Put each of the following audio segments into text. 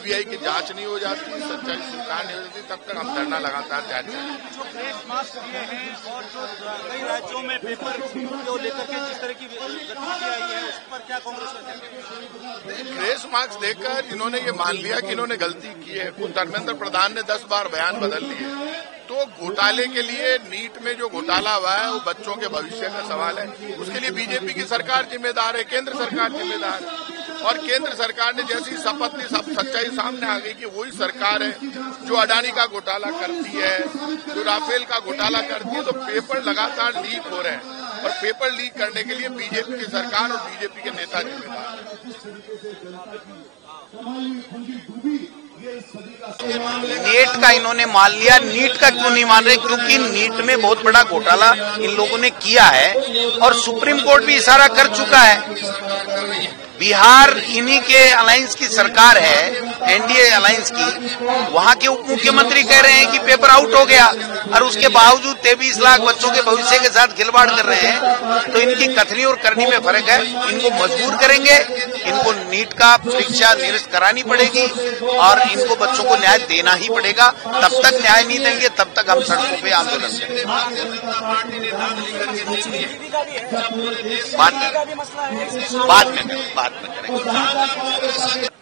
CBI की जांच नहीं हो जाती, सच्चाई स्वीकार नहीं हो जाती, तब तक हम धरना लगातार जारी रखेंगे। जो फेस मास्क दिए हैं और जो कई राज्यों में पेपर को लेकर के जिस तरह की गतिविधि आई है, उस पर क्या कांग्रेस का कहना है? फेस मास्क देखकर इन्होंने ये मान लिया कि इन्होंने गलती की है। खुद धर्मेंद्र प्रधान ने 10 बार बयान बदल लिए। तो घोटाले के लिए नीट में जो घोटाला हुआ है वो बच्चों के भविष्य का सवाल है। उसके लिए बीजेपी की सरकार जिम्मेदार है, केंद्र सरकार जिम्मेदार है। और केंद्र सरकार ने जैसी शपथ ली, सब सच्चाई सामने आ गई कि वही सरकार है जो अडानी का घोटाला करती है, जो राफेल का घोटाला करती है। तो पेपर लगातार लीक हो रहे हैं और पेपर लीक करने के लिए बीजेपी की सरकार और बीजेपी के नेता जिम्मेदार है। नीट का इन्होंने मान लिया, नीट का क्यों नहीं मान रहे? क्योंकि नीट में बहुत बड़ा घोटाला इन लोगों ने किया है और सुप्रीम कोर्ट भी इशारा कर चुका है। बिहार इन्हीं के अलायंस की सरकार है, एनडीए अलायंस की। वहां के उप मुख्यमंत्री कह रहे हैं कि पेपर आउट हो गया और उसके बावजूद 23 लाख बच्चों के भविष्य के साथ खिलवाड़ कर रहे हैं। तो इनकी कथनी और करनी में फर्क है। इनको मजबूर करेंगे, इनको नीट का परीक्षा निरस्त करानी पड़ेगी और इनको बच्चों को न्याय देना ही पड़ेगा। तब तक न्याय नहीं देंगे तब तक हम सड़कों पे आंदोलन करेंगे। बाद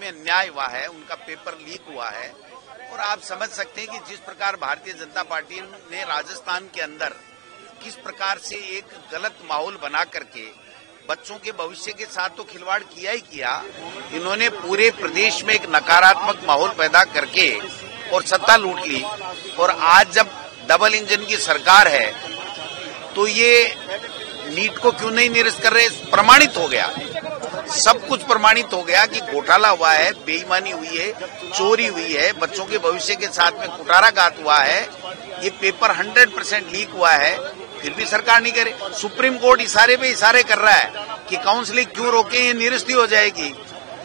में न्याय हुआ है, उनका पेपर लीक हुआ है और आप समझ सकते हैं कि जिस प्रकार भारतीय जनता पार्टी ने राजस्थान के अंदर किस प्रकार से एक गलत माहौल बना करके बच्चों के भविष्य के साथ तो खिलवाड़ किया ही किया, इन्होंने पूरे प्रदेश में एक नकारात्मक माहौल पैदा करके और सत्ता लूट ली। और आज जब डबल इंजन की सरकार है तो ये नीट को क्यों नहीं निरस्त कर रहे? प्रमाणित हो गया, सब कुछ प्रमाणित हो गया कि घोटाला हुआ है, बेईमानी हुई है, चोरी हुई है, बच्चों के भविष्य के साथ में कुठाराघात हुआ है। ये पेपर 100% लीक हुआ है, फिर भी सरकार नहीं करे। सुप्रीम कोर्ट इशारे पे इशारे कर रहा है कि काउंसलिंग क्यों रोके, ये निरस्त हो जाएगी,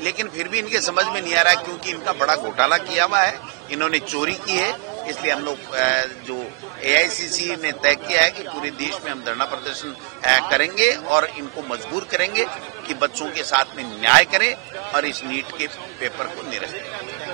लेकिन फिर भी इनके समझ में नहीं आ रहा है क्योंकि इनका बड़ा घोटाला किया हुआ है, इन्होंने चोरी की है। इसलिए हम लोग जो एआईसीसी ने तय किया है कि पूरे देश में हम धरना प्रदर्शन करेंगे और इनको मजबूर करेंगे कि बच्चों के साथ में न्याय करें और इस नीट के पेपर को निरस्त करें।